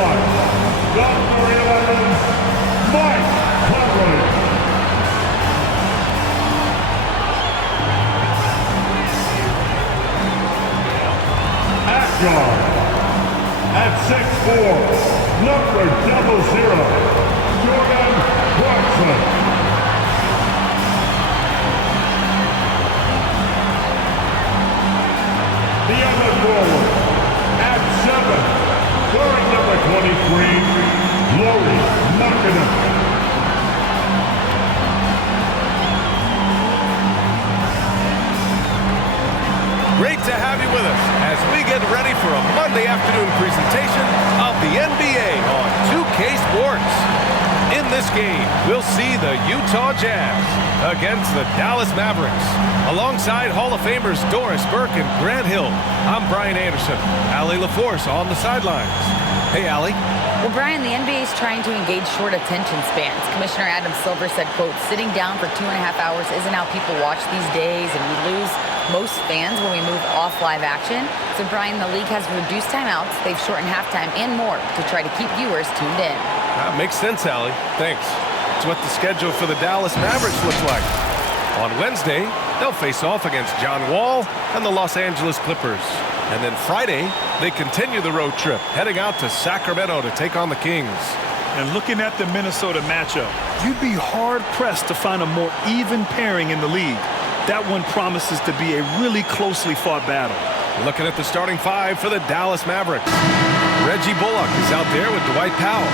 one, number 11, Mike Conley. At guard, at 6'4", number 00, Jordan Clarkson. The other forward, at 7, wearing number 23, Lauri Markkanen. Great to have you with us as we get ready for a Monday afternoon presentation of the NBA on 2K Sports. In this game, we'll see the Utah Jazz against the Dallas Mavericks. Alongside Hall of Famers Doris Burke and Grant Hill, I'm Brian Anderson. Allie LaForce on the sidelines. Hey, Allie. Well, Brian, the NBA is trying to engage short attention spans. Commissioner Adam Silver said, quote, sitting down for 2.5 hours isn't how people watch these days, and we lose most fans when we move off live action. So, Brian, the league has reduced timeouts, they've shortened halftime and more to try to keep viewers tuned in. That makes sense, Allie. Thanks. It's what the schedule for the Dallas Mavericks looks like. On Wednesday, they'll face off against John Wall and the Los Angeles Clippers. And then Friday, they continue the road trip, heading out to Sacramento to take on the Kings. And looking at the Minnesota matchup, you'd be hard-pressed to find a more even pairing in the league. That one promises to be a really closely fought battle. Looking at the starting five for the Dallas Mavericks. Reggie Bullock is out there with Dwight Powell.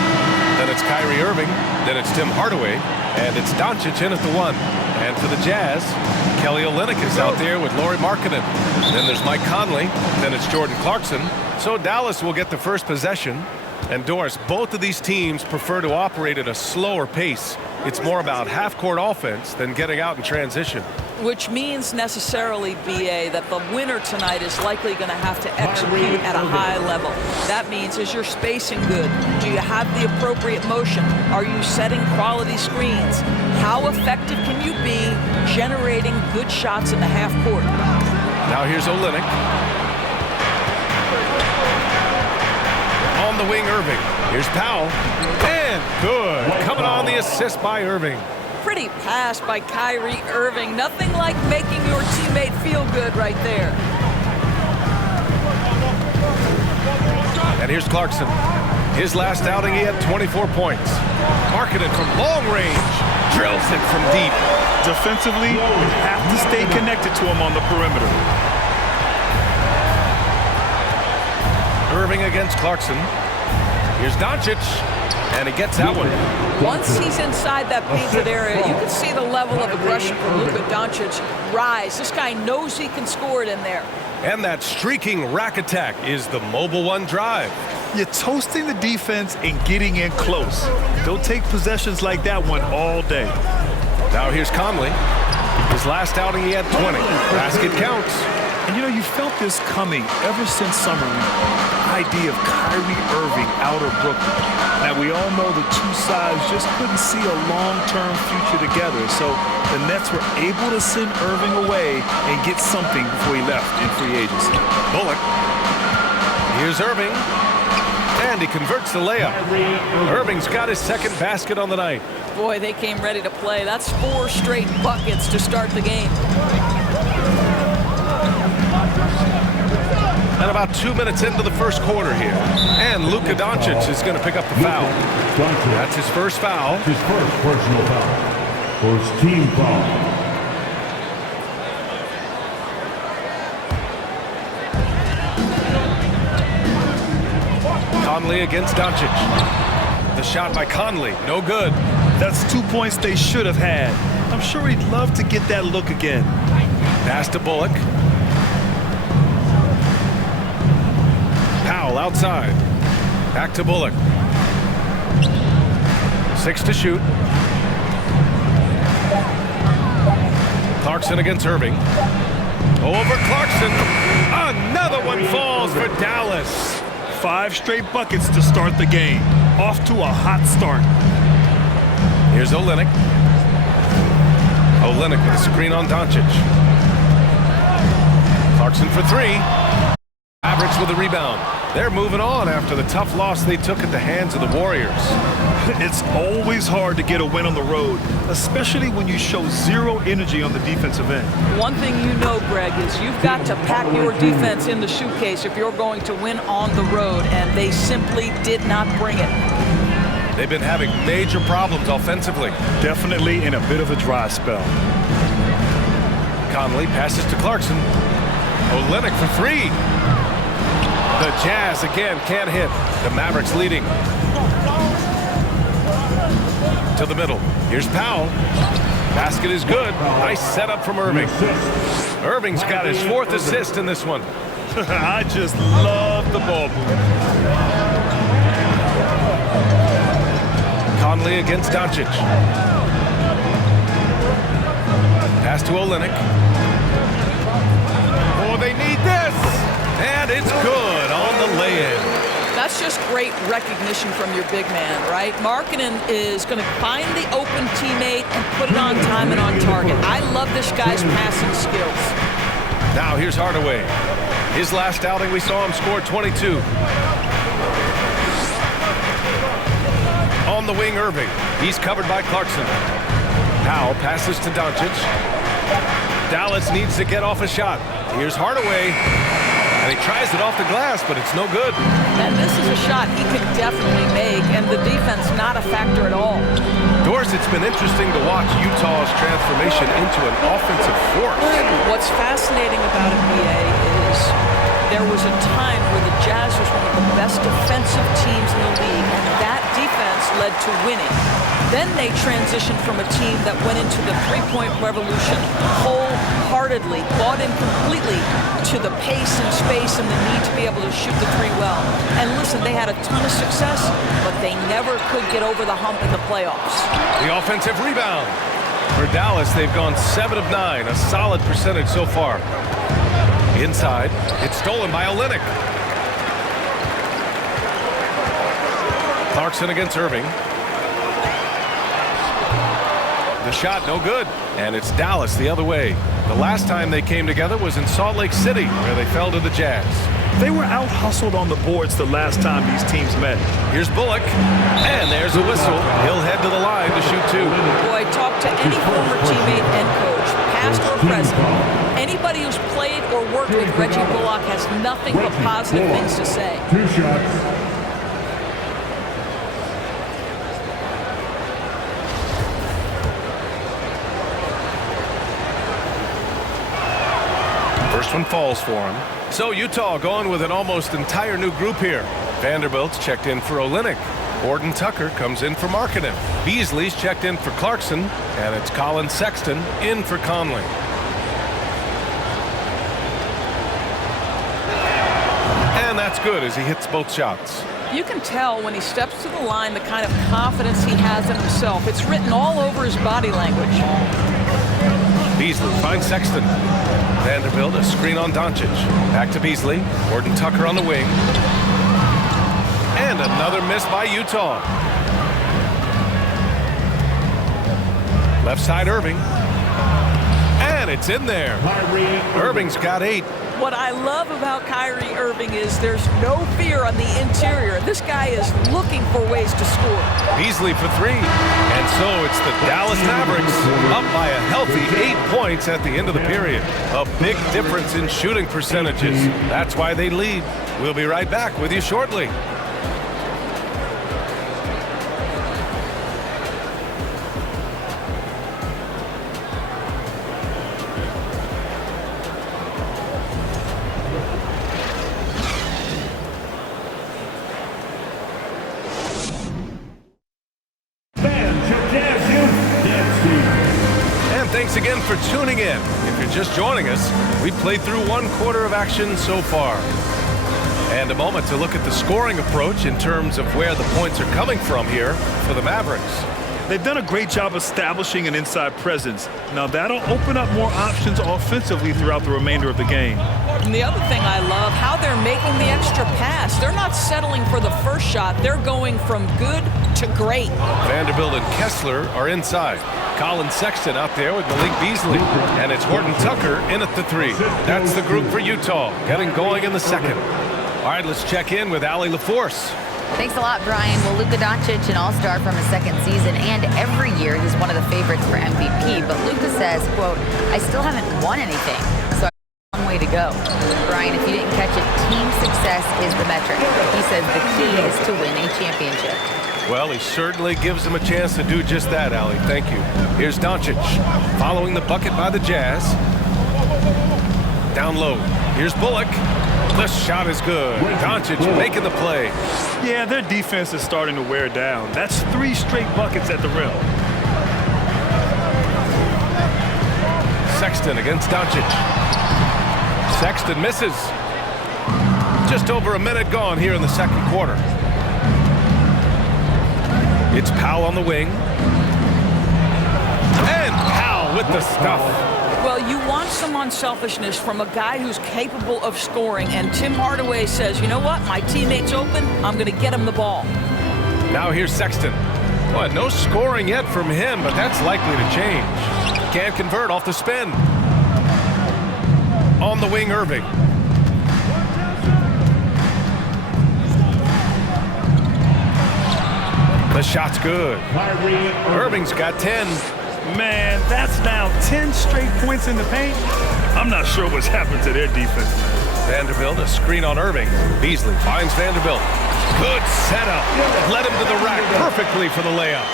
Then it's Kyrie Irving. Then it's Tim Hardaway. And it's Doncic in at the 1. And for the Jazz, Kelly Olynyk is out there with Lauri Markkanen. Then there's Mike Conley. Then it's Jordan Clarkson. So Dallas will get the first possession. And Doris, both of these teams prefer to operate at a slower pace. It's more about half-court offense than getting out in transition. Which means necessarily, BA, that the winner tonight is likely going to have to execute at a high level. That means, is your spacing good? Do you have the appropriate motion? Are you setting quality screens? How effective can you be generating good shots in the half court? Now here's Olynyk. On the wing, Irving. Here's Powell. And good. Coming on the assist by Irving. Pretty pass by Kyrie Irving. Nothing like making your teammate feel good right there. And here's Clarkson. His last outing, he had 24 points. Markkanen from long range. Drills it from deep. Defensively, you have to stay connected to him on the perimeter. Irving against Clarkson. Here's Doncic. And he gets that one. Once he's inside that painted area, you can see the level of aggression from Luka Doncic rise. This guy knows he can score it in there. And that streaking rack attack is the Mobile One drive. You're toasting the defense and getting in close. They'll take possessions like that one all day. Now here's Conley. His last outing, he had 20. Basket counts. And you know, you felt this coming ever since summer league. The idea of Kyrie Irving out of Brooklyn. Now, we all know the two sides just couldn't see a long-term future together. So the Nets were able to send Irving away and get something before he left in free agency. Bullock. Here's Irving. And he converts the layup. Irving's got his second basket on the night. Boy, they came ready to play. That's 4 straight buckets to start the game. And about 2 minutes into the first quarter here. And Luka Doncic is going to pick up the foul. That's his first foul. His first personal foul. First team foul. Conley against Doncic. The shot by Conley, no good. That's 2 points they should have had. I'm sure he'd love to get that look again. Pass to Bullock. Powell outside. Back to Bullock. 6 to shoot. Clarkson against Irving. Over Clarkson. Another one falls for Dallas. 5 straight buckets to start the game. Off to a hot start. Here's Olynyk. Olynyk with a screen on Doncic. Clarkson for 3. Mavericks with a rebound. They're moving on after the tough loss they took at the hands of the Warriors. It's always hard to get a win on the road, especially when you show zero energy on the defensive end. One thing you know, Greg, is you've got to pack your defense in the suitcase if you're going to win on the road, and they simply did not bring it. They've been having major problems offensively. Definitely in a bit of a dry spell. Conley passes to Clarkson. Olynyk for three. The Jazz again can't hit. The Mavericks leading. To the middle. Here's Powell. Basket is good. Nice setup from Irving. Irving's got his 4th assist in this one. I just love the ball movement. Conley against Doncic. Pass to Olynyk. Oh, they need this. And it's good on the lay-in. That's just great recognition from your big man, right? Markkanen is going to find the open teammate and put it on time and on target. I love this guy's passing skills. Now here's Hardaway. His last outing, we saw him score 22. On the wing, Irving. He's covered by Clarkson. Powell passes to Doncic. Dallas needs to get off a shot. Here's Hardaway. And he tries it off the glass, but it's no good. And this is a shot he could definitely make, and the defense not a factor at all. Doris, it's been interesting to watch Utah's transformation into an offensive force. What's fascinating about it, BA, is there was a time where the Jazz was one of the best defensive teams in the league, and that defense led to winning. Then they transitioned from a team that went into the three-point revolution wholeheartedly, bought in completely to the pace and space and the need to be able to shoot the three well. And listen, they had a ton of success, but they never could get over the hump in the playoffs. The offensive rebound. For Dallas, they've gone 7 of 9, a solid percentage so far. Inside, it's stolen by Olynyk. Clarkson against Irving. The shot no good, and it's Dallas the other way. The last time they came together was in Salt Lake City, where they fell to the Jazz. They were out-hustled on the boards the last time these teams met. Here's Bullock, and there's a whistle. He'll head to the line to shoot 2. Boy, talk to any former teammate and coach, past or present. Anybody who's played or worked with Reggie Bullock has nothing but positive things to say. 2 shots. First one falls for him. So Utah going with an almost entire new group here. Vanderbilt's checked in for Olynyk. Gordon Tucker comes in for Markkanen. Beasley's checked in for Clarkson. And it's Colin Sexton in for Conley. And that's good as he hits both shots. You can tell when he steps to the line the kind of confidence he has in himself. It's written all over his body language. Beasley finds Sexton. Vanderbilt, a screen on Doncic. Back to Beasley. Gordon Tucker on the wing. And another miss by Utah. Left side Irving. And it's in there. Irving's got 8. What I love about Kyrie Irving is there's no fear on the interior. This guy is looking for ways to score. Beasley for 3. And so it's the Dallas Mavericks up by a healthy 8 points at the end of the period. A big difference in shooting percentages. That's why they lead. We'll be right back with you shortly. Thanks again for tuning in. If you're just joining us, we've played through 1/4 of action so far. And a moment to look at the scoring approach in terms of where the points are coming from here for the Mavericks. They've done a great job establishing an inside presence. Now that'll open up more options offensively throughout the remainder of the game. And the other thing I love, how they're making the extra pass. They're not settling for the first shot. They're going from good to great. Vanderbilt and Kessler are inside. Colin Sexton out there with Malik Beasley. And it's Horton Tucker in at the 3. That's the group for Utah, getting going in the second. All right, let's check in with Allie LaForce. Thanks a lot, Brian. Well, Luka Doncic, an all-star from his second season, and every year he's one of the favorites for MVP. But Luka says, quote, I still haven't won anything, so I have a long way to go. Brian, if you didn't catch it, team success is the metric. He says the key is to win a championship. Well, he certainly gives him a chance to do just that, Allie. Thank you. Here's Doncic following the bucket by the Jazz. Down low. Here's Bullock. The shot is good. Doncic making the play. Yeah, their defense is starting to wear down. That's 3 straight buckets at the rim. Sexton against Doncic. Sexton misses. Just over a minute gone here in the second quarter. It's Powell on the wing. And Powell with the stuff. Well, you want some unselfishness from a guy who's capable of scoring, and Tim Hardaway says, you know what, my teammate's open, I'm going to get him the ball. Now here's Sexton. Well, no scoring yet from him, but that's likely to change. Can't convert off the spin. On the wing, Irving. The shot's good. Irving's got 10. Man, that's now 10 straight points in the paint. I'm not sure what's happened to their defense. Vanderbilt, a screen on Irving. Beasley finds Vanderbilt. Good setup. Led him to the rack perfectly for the layup.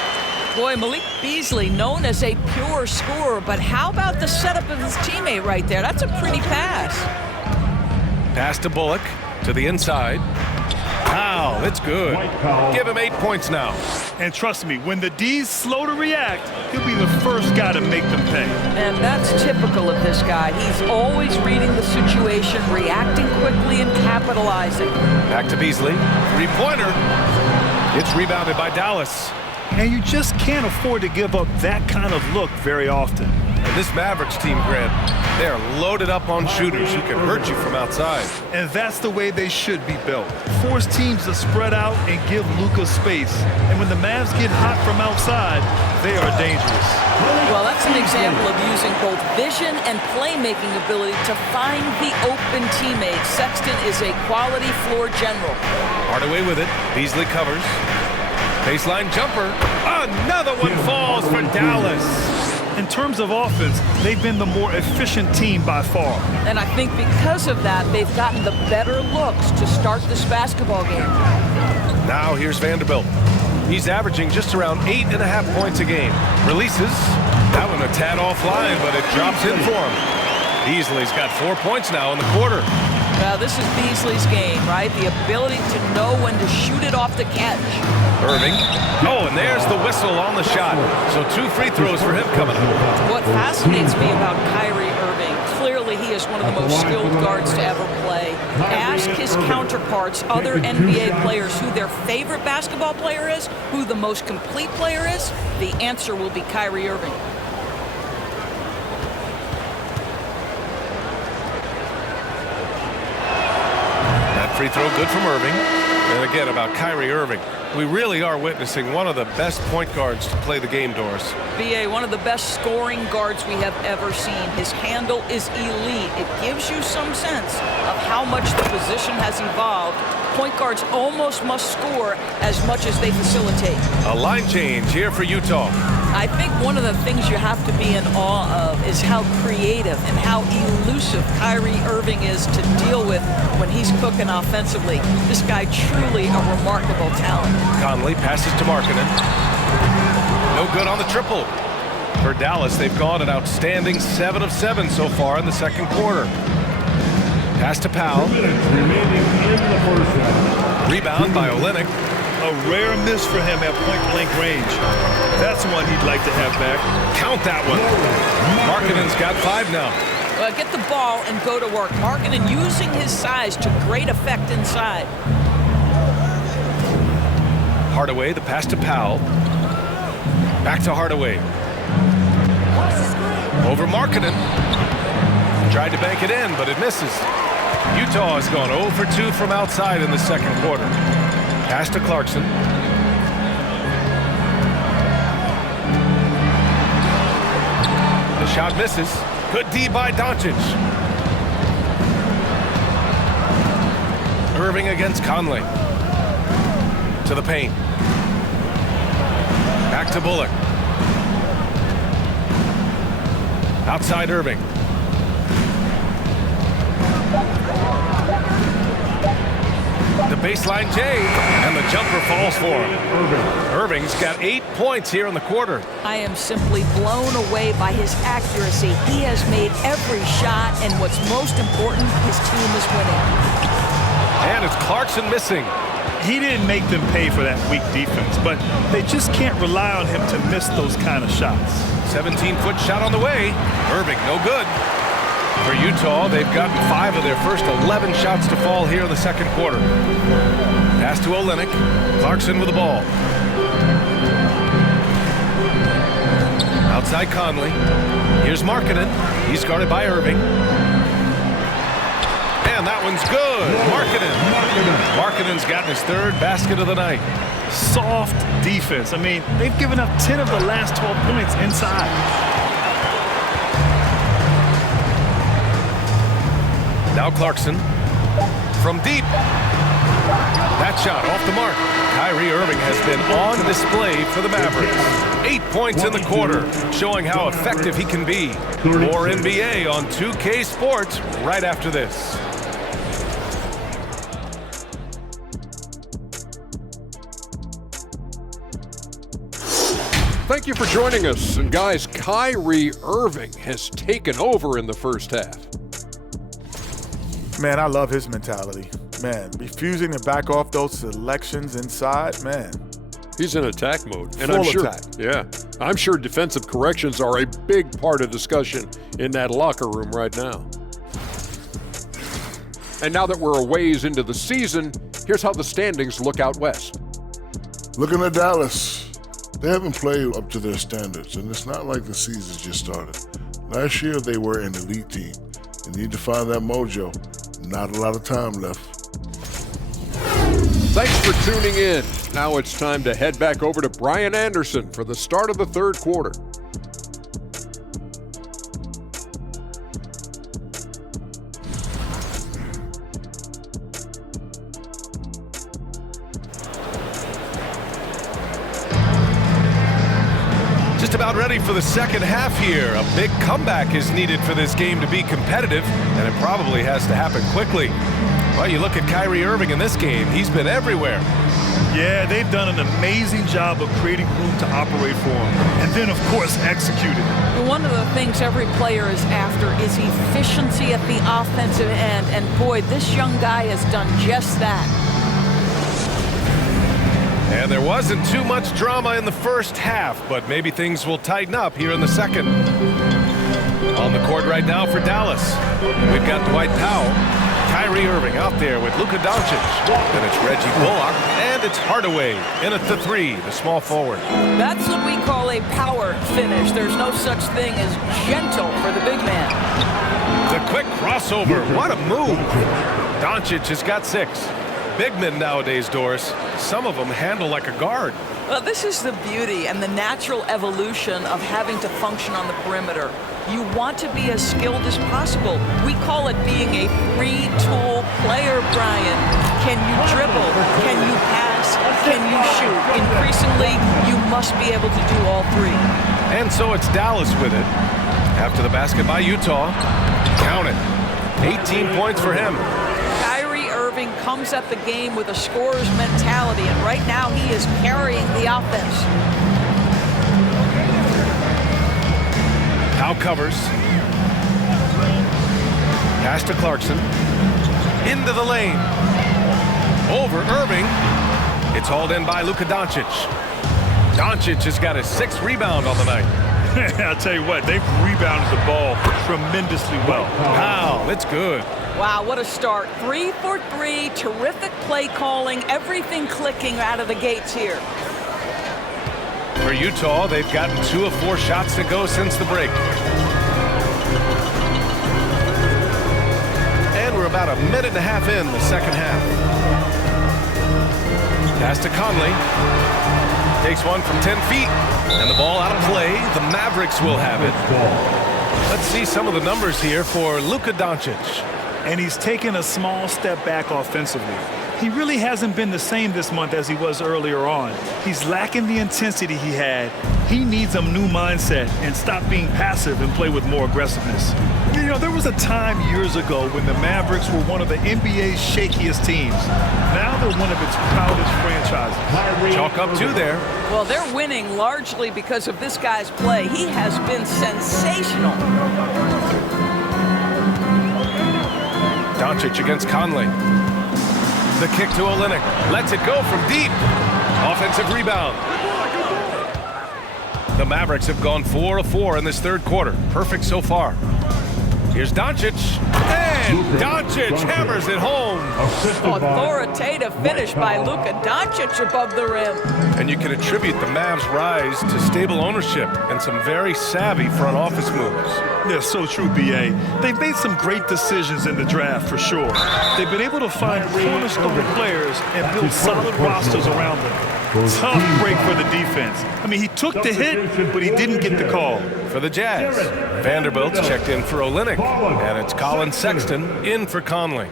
Boy, Malik Beasley, known as a pure scorer, but how about the setup of his teammate right there? That's a pretty pass. Pass to Bullock, to the inside. Powell, it's good. Give him 8 points now. And trust me, when the D's slow to react, he'll be the first guy to make them pay. And that's typical of this guy. He's always reading the situation, reacting quickly and capitalizing. Back to Beasley. Three-pointer. It's rebounded by Dallas. And you just can't afford to give up that kind of look very often. And this Mavericks team, Grant, they're loaded up on shooters who can hurt you from outside. And that's the way they should be built. Force teams to spread out and give Luka space. And when the Mavs get hot from outside, they are dangerous. Well, that's an example of using both vision and playmaking ability to find the open teammate. Sexton is a quality floor general. Hardaway with it. Beasley covers. Baseline jumper. Another one falls for Dallas. In terms of offense, they've been the more efficient team by far. And I think because of that, they've gotten the better looks to start this basketball game. Now here's Vanderbilt. He's averaging just around 8.5 points a game. Releases. That one a tad offline, but it drops in for him. Beasley's got 4 points now in the quarter. Well, this is Beasley's game, right? The ability to know when to shoot it off the catch. Irving. Oh, and there's the whistle on the shot. So 2 free throws for him coming up. What fascinates me about Kyrie Irving, clearly he is one of the most skilled guards to ever play. Ask his counterparts, other NBA players, who their favorite basketball player is, who the most complete player is. The answer will be Kyrie Irving. Free throw good from Irving. And again, about Kyrie Irving, we really are witnessing one of the best point guards to play the game, Doris. BA, one of the best scoring guards we have ever seen. His handle is elite. It gives you some sense of how much the position has evolved. Point guards almost must score as much as they facilitate. A line change here for Utah. I think one of the things you have to be in awe of is how creative and how elusive Kyrie Irving is to deal with when he's cooking offensively. This guy truly a remarkable talent. Conley passes to Markkanen. No good on the triple. For Dallas, they've gone an outstanding 7 of 7 so far in the second quarter. Pass to Powell. Rebound by Olynyk. A rare miss for him at point-blank range. That's one he'd like to have back. Count that one. Markkanen's got 5 now. Get the ball and go to work. Markkanen using his size to great effect inside. Hardaway, the pass to Powell. Back to Hardaway. Over Markkanen. Tried to bank it in, but it misses. Utah has gone 0 for 2 from outside in the second quarter. Pass to Clarkson. The shot misses. Good D by Doncic. Irving against Conley. To the paint. Back to Bullock. Outside Irving. The baseline J, and the jumper falls for him. Irving's got 8 points here in the quarter. I am simply blown away by his accuracy. He has made every shot, and what's most important, his team is winning. And it's Clarkson missing. He didn't make them pay for that weak defense, but they just can't rely on him to miss those kind of shots. 17-foot shot on the way. Irving, no good. For Utah, they've gotten 5 of their first 11 shots to fall here in the second quarter. Pass to Olynyk. Clarkson with the ball. Outside Conley. Here's Markkanen. He's guarded by Irving. And that one's good. Markkanen's gotten his 3rd basket of the night. Soft defense. I mean, they've given up 10 of the last 12 points inside. Now Clarkson from deep. That shot off the mark. Kyrie Irving has been on display for the Mavericks. 8 points in the quarter, showing how effective he can be. More NBA on 2K Sports right after this. Thank you for joining us. And guys, Kyrie Irving has taken over in the first half. Man, I love his mentality. Man, refusing to back off those selections inside, man. He's in attack mode. And Full I'm sure, attack. yeah, I'm sure defensive corrections are a big part of discussion in that locker room right now. And now that we're a ways into the season, here's how the standings look out west. Looking at Dallas, they haven't played up to their standards, and it's not like the season just started. Last year, they were an elite team. They need to find that mojo. Not a lot of time left. Thanks for tuning in. Now it's time to head back over to Brian Anderson for the start of the third quarter. Just about ready for the second half here. A big comeback is needed for this game to be competitive, and it probably has to happen quickly. Well, you look at Kyrie Irving in this game. He's been everywhere. Yeah, they've done an amazing job of creating room to operate for him. And then, of course, executing. One of the things every player is after is efficiency at the offensive end. And boy, this young guy has done just that. And there wasn't too much drama in the first half, but maybe things will tighten up here in the second. On the court right now for Dallas, we've got Dwight Powell, Kyrie Irving out there with Luka Doncic. Then it's Reggie Bullock, and it's Hardaway in at the 3, the small forward. That's what we call a power finish. There's no such thing as gentle for the big man. The quick crossover, what a move. Doncic has got 6. Big men nowadays, Doris, some of them handle like a guard. Well, this is the beauty and the natural evolution of having to function on the perimeter. You want to be as skilled as possible. We call it being a three-tool player, Brian. Can you dribble? Can you pass? Can you shoot? Increasingly, you must be able to do all 3. And so it's Dallas with it. After the basket by Utah, count it. 18 points for him. Kyrie Irving comes at the game with a scorer's mentality, and right now he is carrying the offense. Powell covers. Pass to Clarkson. Into the lane. Over Irving. It's hauled in by Luka Doncic. Doncic has got his 6th rebound on the night. I'll tell you what, they've rebounded the ball tremendously well. Wow, that's good. Wow, what a start. 3 for 3, terrific play calling, everything clicking out of the gates here. For Utah, they've gotten 2 of 4 shots to go since the break. And we're about a minute and a half in the second half. Pass to Conley. Takes one from 10 feet. And the ball out of play. The Mavericks will have it. Let's see some of the numbers here for Luka Doncic. and he's taken a small step back offensively. He really hasn't been the same this month as he was earlier on. He's lacking the intensity he had. He needs a new mindset and stop being passive and play with more aggressiveness. You know, there was a time years ago when the Mavericks were one of the NBA's shakiest teams. Now they're one of its proudest franchises. Chalk up 2 there. Well, they're winning largely because of this guy's play. He has been sensational. Doncic against Conley. The kick to Olynyk. Lets it go from deep. Offensive rebound. The Mavericks have gone 4 of 4 in this third quarter. Perfect so far. Here's Doncic. And Doncic hammers it home. Authoritative finish by Luka Doncic above the rim. And you can attribute the Mavs' rise to stable ownership and some very savvy front office moves. Yeah, so true, B.A. They've made some great decisions in the draft, for sure. They've been able to find cornerstone players and build solid rosters around them. Tough break for the defense. I mean, he took the hit, but he didn't get the call. For the Jazz, Vanderbilt's checked in for Olynyk, and it's Colin Sexton in for Conley.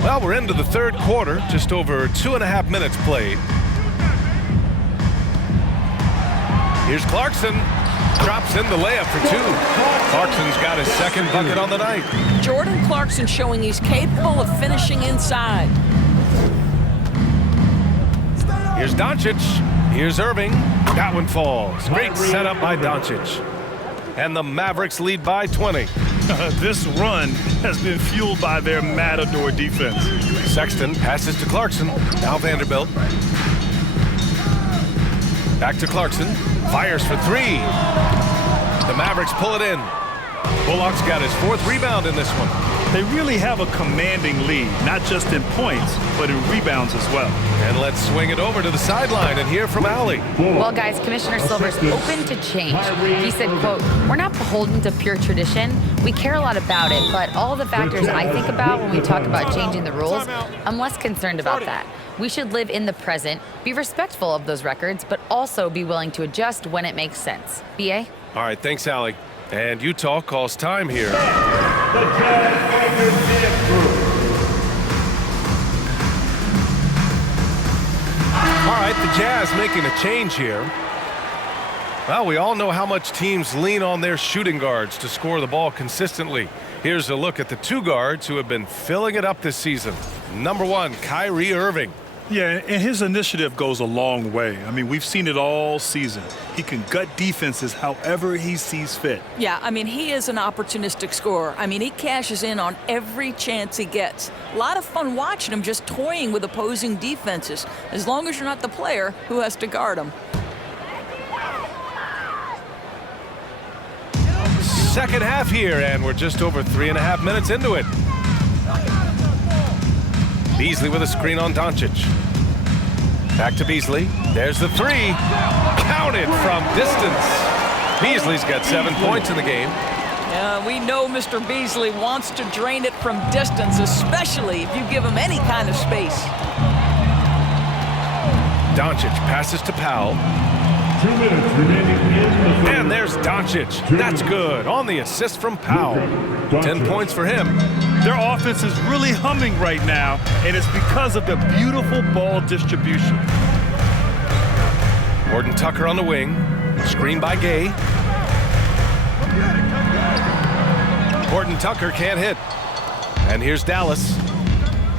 Well, we're into the third quarter, just over 2.5 minutes played. Here's Clarkson. Drops in the layup for 2. Clarkson's got his second bucket on the night. Jordan Clarkson showing he's capable of finishing inside. Here's Doncic. Here's Irving. That one falls. Great setup by Doncic. And the Mavericks lead by 20. This run has been fueled by their Matador defense. Sexton passes to Clarkson. Now Vanderbilt. Back to Clarkson. Fires for 3. The Mavericks pull it in. Bullock's got his 4th rebound in this one. They really have a commanding lead, not just in points, but in rebounds as well. And let's swing it over to the sideline and hear from Allie. Well, guys, Commissioner Silver's open to change. He said, quote, "We're not beholden to pure tradition. We care a lot about it, but all the factors I think about when we talk about changing the rules, I'm less concerned about that. We should live in the present, be respectful of those records, but also be willing to adjust when it makes sense." B.A.? All right, thanks, Allie. And Utah calls time here. The Jazz Lakers dance group. All right, the Jazz making a change here. Well, we all know how much teams lean on their shooting guards to score the ball consistently. Here's a look at the 2 guards who have been filling it up this season. Number 1, Kyrie Irving. Yeah, and his initiative goes a long way. I mean, we've seen it all season. He can gut defenses however he sees fit. Yeah, I mean, he is an opportunistic scorer. I mean, he cashes in on every chance he gets. A lot of fun watching him just toying with opposing defenses, as long as you're not the player who has to guard him. Second half here, and we're just over 3.5 minutes into it. Beasley with a screen on Doncic. Back to Beasley. There's the 3. Counted from distance. Beasley's got 7 points in the game. Yeah, we know Mr. Beasley wants to drain it from distance, especially if you give him any kind of space. Doncic passes to Powell. 2 minutes remaining in the third. And there's Doncic. That's good on the assist from Powell. 10 points for him. Their offense is really humming right now, and it's because of the beautiful ball distribution. Gordon Tucker on the wing. Screen by Gay. Gordon Tucker can't hit. And here's Dallas.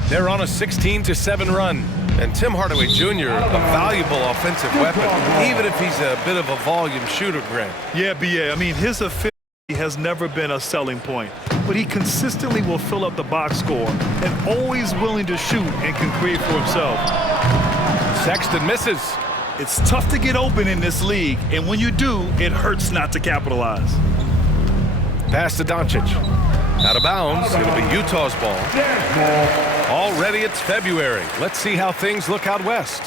They're on a 16-7 run. And Tim Hardaway Jr., a valuable offensive weapon, even if he's a bit of a volume shooter, Grant. Yeah, B.A., I mean, his efficiency has never been a selling point, but he consistently will fill up the box score and always willing to shoot and can create for himself. Sexton misses. It's tough to get open in this league, and when you do, it hurts not to capitalize. Pass to Doncic. Out of bounds. It'll be Utah's ball. Already it's February. Let's see how things look out west.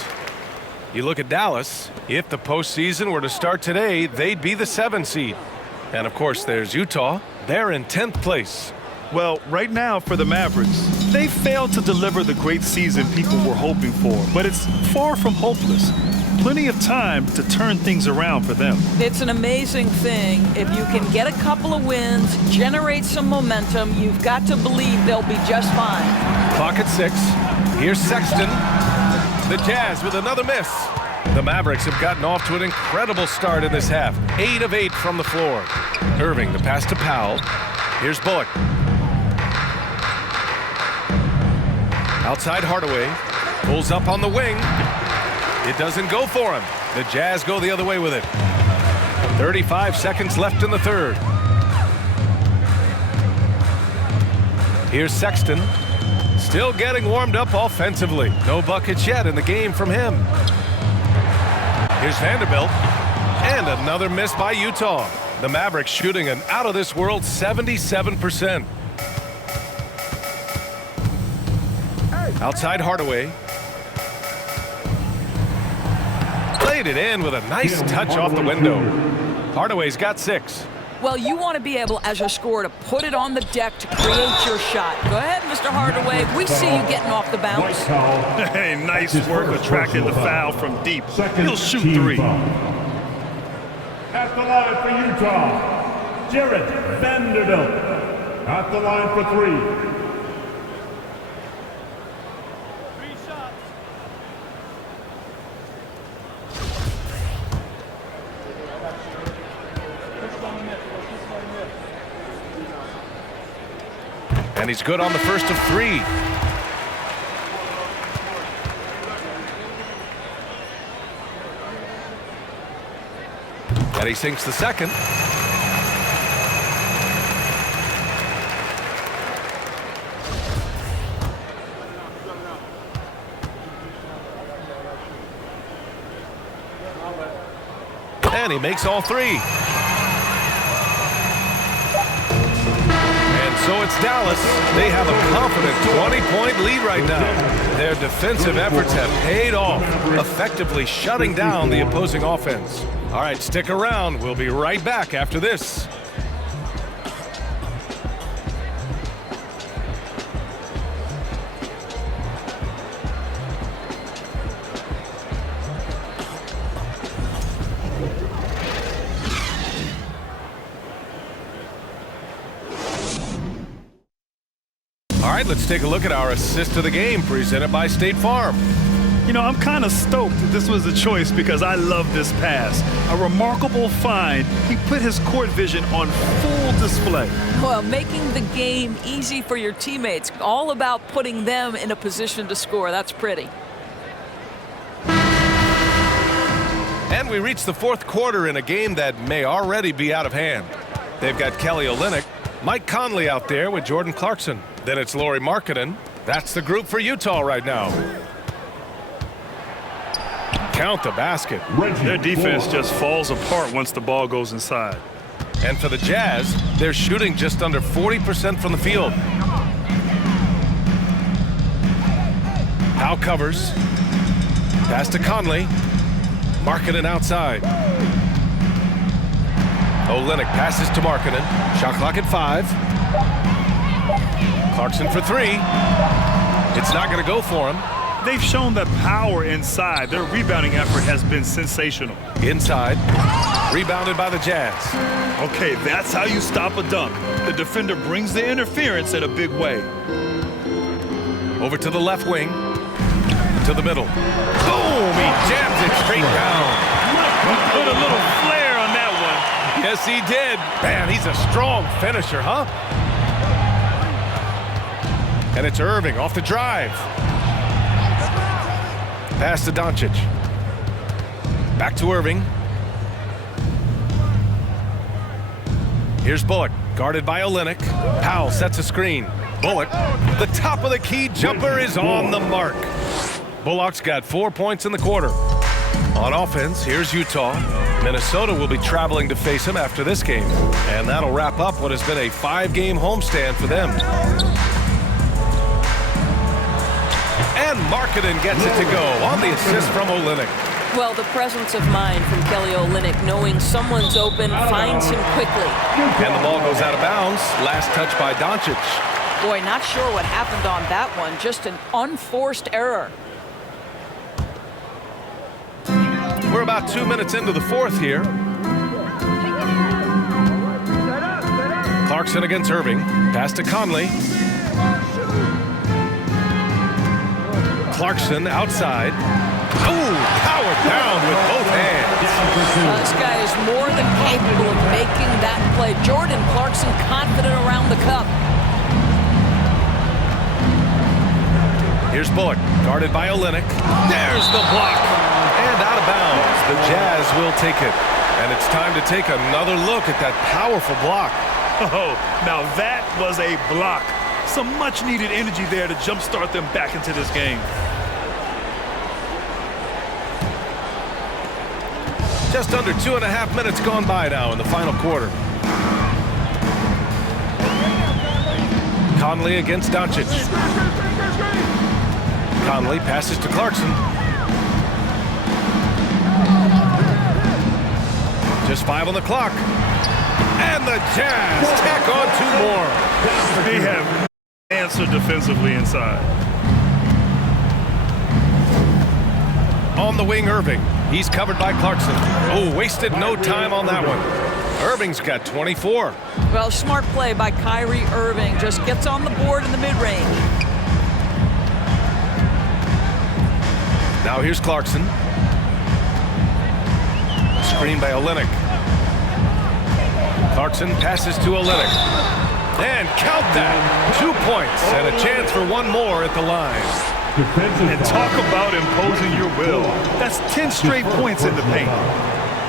You look at Dallas. If the postseason were to start today, they'd be the 7 seed. And, of course, there's Utah. They're in 10th place. Well, right now for the Mavericks, they failed to deliver the great season people were hoping for, but it's far from hopeless. Plenty of time to turn things around for them. It's an amazing thing. If you can get a couple of wins, generate some momentum, you've got to believe they'll be just fine. Clock at 6. Here's Sexton. The Jazz with another miss. The Mavericks have gotten off to an incredible start in this half. 8 of 8 from the floor. Irving, the pass to Powell. Here's Bullock. Outside Hardaway. Pulls up on the wing. It doesn't go for him. The Jazz go the other way with it. 35 seconds left in the third. Here's Sexton. Still getting warmed up offensively. No buckets yet in the game from him. Here's Vanderbilt. And another miss by Utah. The Mavericks shooting an out-of-this-world 77%. Outside Hardaway. Played it in with a nice touch off the window. Hardaway's got 6. Well, you want to be able, as a scorer, to put it on the deck to create your shot. Go ahead, Mr. Hardaway. We see you getting off the bounce. Hey, nice work attracting the foul from deep. He'll shoot 3. At the line for Utah, Jared Vanderbilt. At the line for 3. And he's good on the first of 3. And he sinks the second. And he makes all 3. So it's Dallas. They have a confident 20-point lead right now. Their defensive efforts have paid off, effectively shutting down the opposing offense. All right, stick around. We'll be right back after this. All right, let's take a look at our assist of the game presented by State Farm. You know, I'm kind of stoked that this was a choice because I love this pass. A remarkable find. He put his court vision on full display. Well, making the game easy for your teammates. All about putting them in a position to score. That's pretty. And we reach the fourth quarter in a game that may already be out of hand. They've got Kelly Olynyk, Mike Conley out there with Jordan Clarkson. Then it's Lauri Markkanen. That's the group for Utah right now. Count the basket. Their defense just falls apart once the ball goes inside. And for the Jazz, they're shooting just under 40% from the field. Powell covers. Pass to Conley. Markkanen outside. Olynyk passes to Markkanen. Shot clock at 5. Clarkson for 3. It's not going to go for him. They've shown that power inside. Their rebounding effort has been sensational. Inside. Rebounded by the Jazz. Okay, that's how you stop a dunk. The defender brings the interference in a big way. Over to the left wing. To the middle. Boom! He jams it straight down. Put a little flair on that one. Yes, he did. Man, he's a strong finisher, huh? And it's Irving off the drive. Pass to Doncic. Back to Irving. Here's Bullock, guarded by Olynyk. Powell sets a screen. Bullock, the top of the key jumper is on the mark. Bullock's got 4 points in the quarter. On offense, here's Utah. Minnesota will be traveling to face him after this game. And that'll wrap up what has been a 5-game homestand for them. And Markkanen gets it to go on the assist from Olynyk. Well, the presence of mind from Kelly Olynyk, knowing someone's open, finds him quickly. And the ball goes out of bounds. Last touch by Doncic. Boy, not sure what happened on that one. Just an unforced error. about 2 minutes into the fourth here. Clarkson against Irving. Pass to Conley. Clarkson outside. Oh, powered down with both hands. This guy is more than capable of making that play. Jordan Clarkson confident around the cup. Here's Bullock, guarded by Olynyk. There's the block. And out of bounds. The Jazz will take it. And it's time to take another look at that powerful block. Oh, now that was a block. Some much-needed energy there to jumpstart them back into this game. Just under 2.5 minutes gone by now in the final quarter. Conley against Doncic. Conley passes to Clarkson. Just 5 on the clock. And the Jazz tack on 2 more. They have answered defensively inside. On the wing, Irving. He's covered by Clarkson. Oh, wasted no time on that one. Irving's got 24. Well, smart play by Kyrie Irving. Just gets on the board in the mid-range. Now here's Clarkson. Screen by Olynyk. Clarkson passes to Olynyk. And count that. 2 points and a chance for 1 more at the line. And talk about imposing your will. That's 10 straight points in the paint.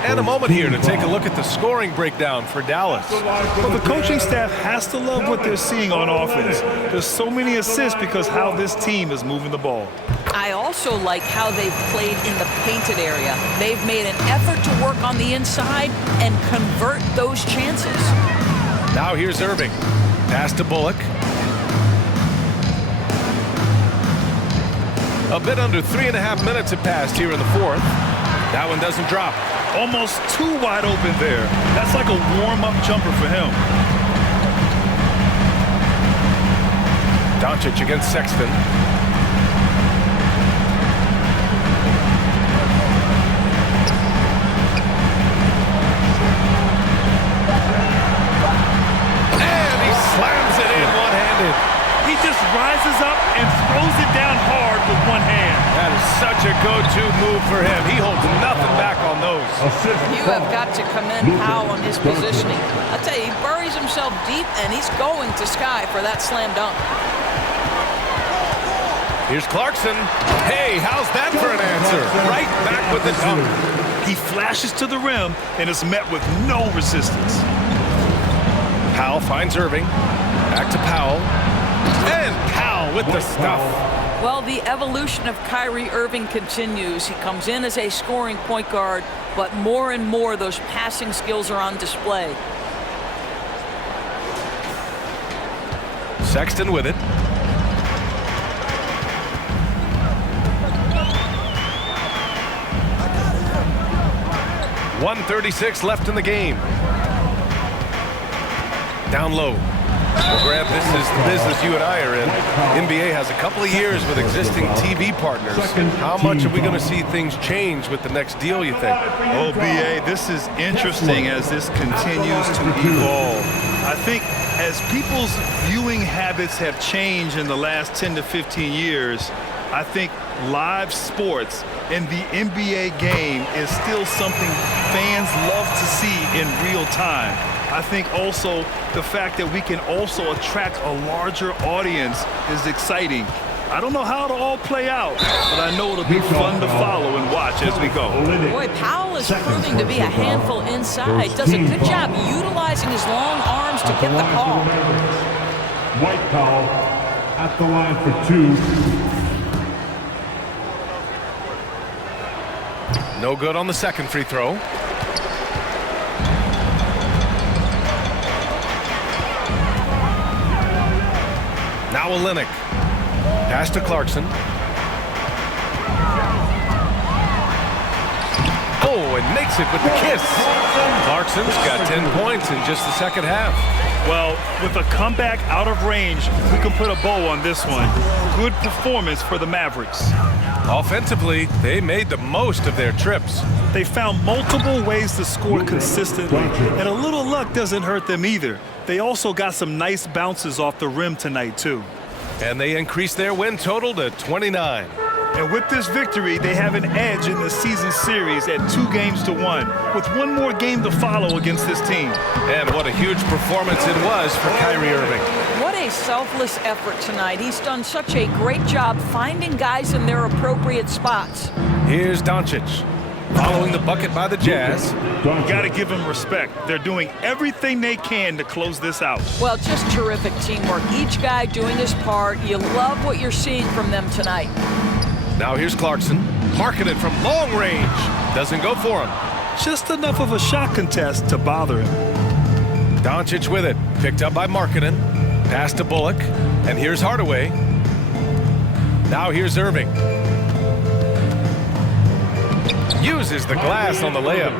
And a moment here to take a look at the scoring breakdown for Dallas. Well, the coaching staff has to love what they're seeing on offense. There's so many assists because how this team is moving the ball. I also like how they've played in the painted area. They've made an effort to work on the inside and convert those chances. Now here's Irving. Pass to Bullock. A bit under 3.5 minutes have passed here in the fourth. That one doesn't drop. Almost too wide open there. That's like a warm-up jumper for him. Doncic against Sexton. And he slams it in one-handed. He just rises up and throws it down hard with one hand. That is such a go-to move for him. He holds nothing back on those. You have got to commend Powell on his positioning. I tell you, he buries himself deep, and he's going to sky for that slam dunk. Here's Clarkson. Hey, how's that for an answer? Right back with the dunk. He flashes to the rim and is met with no resistance. Powell finds Irving. Back to Powell. And Powell with the stuff. Well, the evolution of Kyrie Irving continues. He comes in as a scoring point guard, but more and more those passing skills are on display. Sexton with it. .136 left in the game. Down low. Well, Grant, this is the business you and I are in. NBA has a couple of years with existing TV partners. How much are we going to see things change with the next deal, you think? Oh, B.A., this is interesting as this continues to evolve. I think as people's viewing habits have changed in the last 10 to 15 years, I think live sports in the NBA game is still something fans love to see in real time. I think also the fact that we can also attract a larger audience is exciting. I don't know how it'll all play out, but I know it'll be fun to follow and watch as we go. Boy, Powell is proving to be a handful inside. Does a good job utilizing his long arms to get the call. White Powell at the line for 2. No good on the second free throw. Now Olynyk. Pass to Clarkson. Oh, and makes it with the kiss. Clarkson's got 10 points in just the second half. Well, with a comeback out of range, we can put a bow on this one. Good performance for the Mavericks. Offensively, they made the most of their trips. They found multiple ways to score consistently, and a little luck doesn't hurt them either. They also got some nice bounces off the rim tonight, too. And they increased their win total to 29. And with this victory, they have an edge in the season series at 2-1, with one more game to follow against this team. And what a huge performance it was for Kyrie Irving. What a selfless effort tonight. He's done such a great job finding guys in their appropriate spots. Here's Doncic, following the bucket by the Jazz. You got to give them respect. They're doing everything they can to close this out. Well, just terrific teamwork. Each guy doing his part. You love what you're seeing from them tonight. Now here's Clarkson, marking it from long range. Doesn't go for him. Just enough of a shot contest to bother him. Doncic with it, picked up by Markkanen. Pass to Bullock, and here's Hardaway. Now here's Irving. Uses the glass on the layup.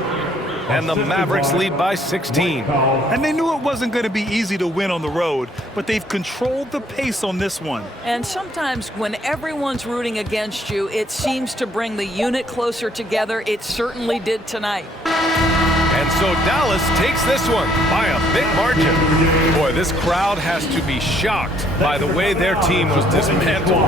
And the Mavericks lead by 16. And they knew it wasn't going to be easy to win on the road, but they've controlled the pace on this one. And sometimes when everyone's rooting against you, it seems to bring the unit closer together. It certainly did tonight. And so Dallas takes this one by a big margin. Boy, this crowd has to be shocked by the way their team was dismantled.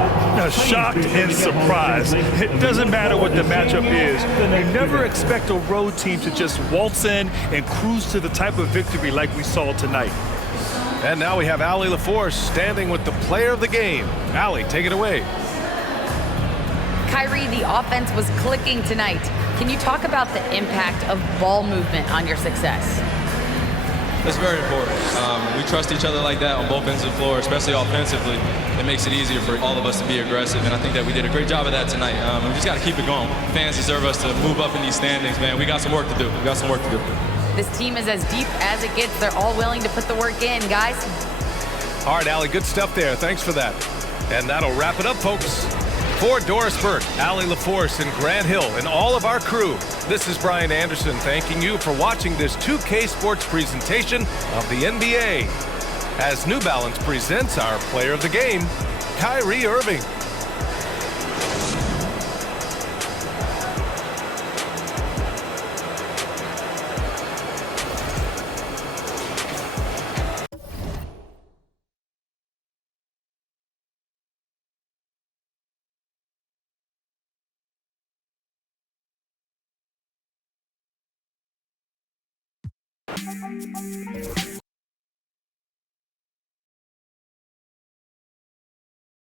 Shocked and surprised. It doesn't matter what the matchup is. You never expect a road team to just waltz in and cruise to the type of victory like we saw tonight. And now we have Allie LaForce standing with the player of the game. Allie, take it away. Kyrie, the offense was clicking tonight. Can you talk about the impact of ball movement on your success? It's very important. We trust each other like that on both ends of the floor, especially offensively. It makes it easier for all of us to be aggressive, and I think that we did a great job of that tonight. We just got to keep it going. Fans deserve us to move up in these standings, man. We got some work to do. We got some work to do. This team is as deep as it gets. They're all willing to put the work in, guys. All right, Allie, good stuff there. Thanks for that. And that'll wrap it up, folks. For Doris Burke, Allie LaForce, and Grant Hill, and all of our crew, this is Brian Anderson thanking you for watching this 2K Sports presentation of the NBA. As New Balance presents our player of the game, Kyrie Irving.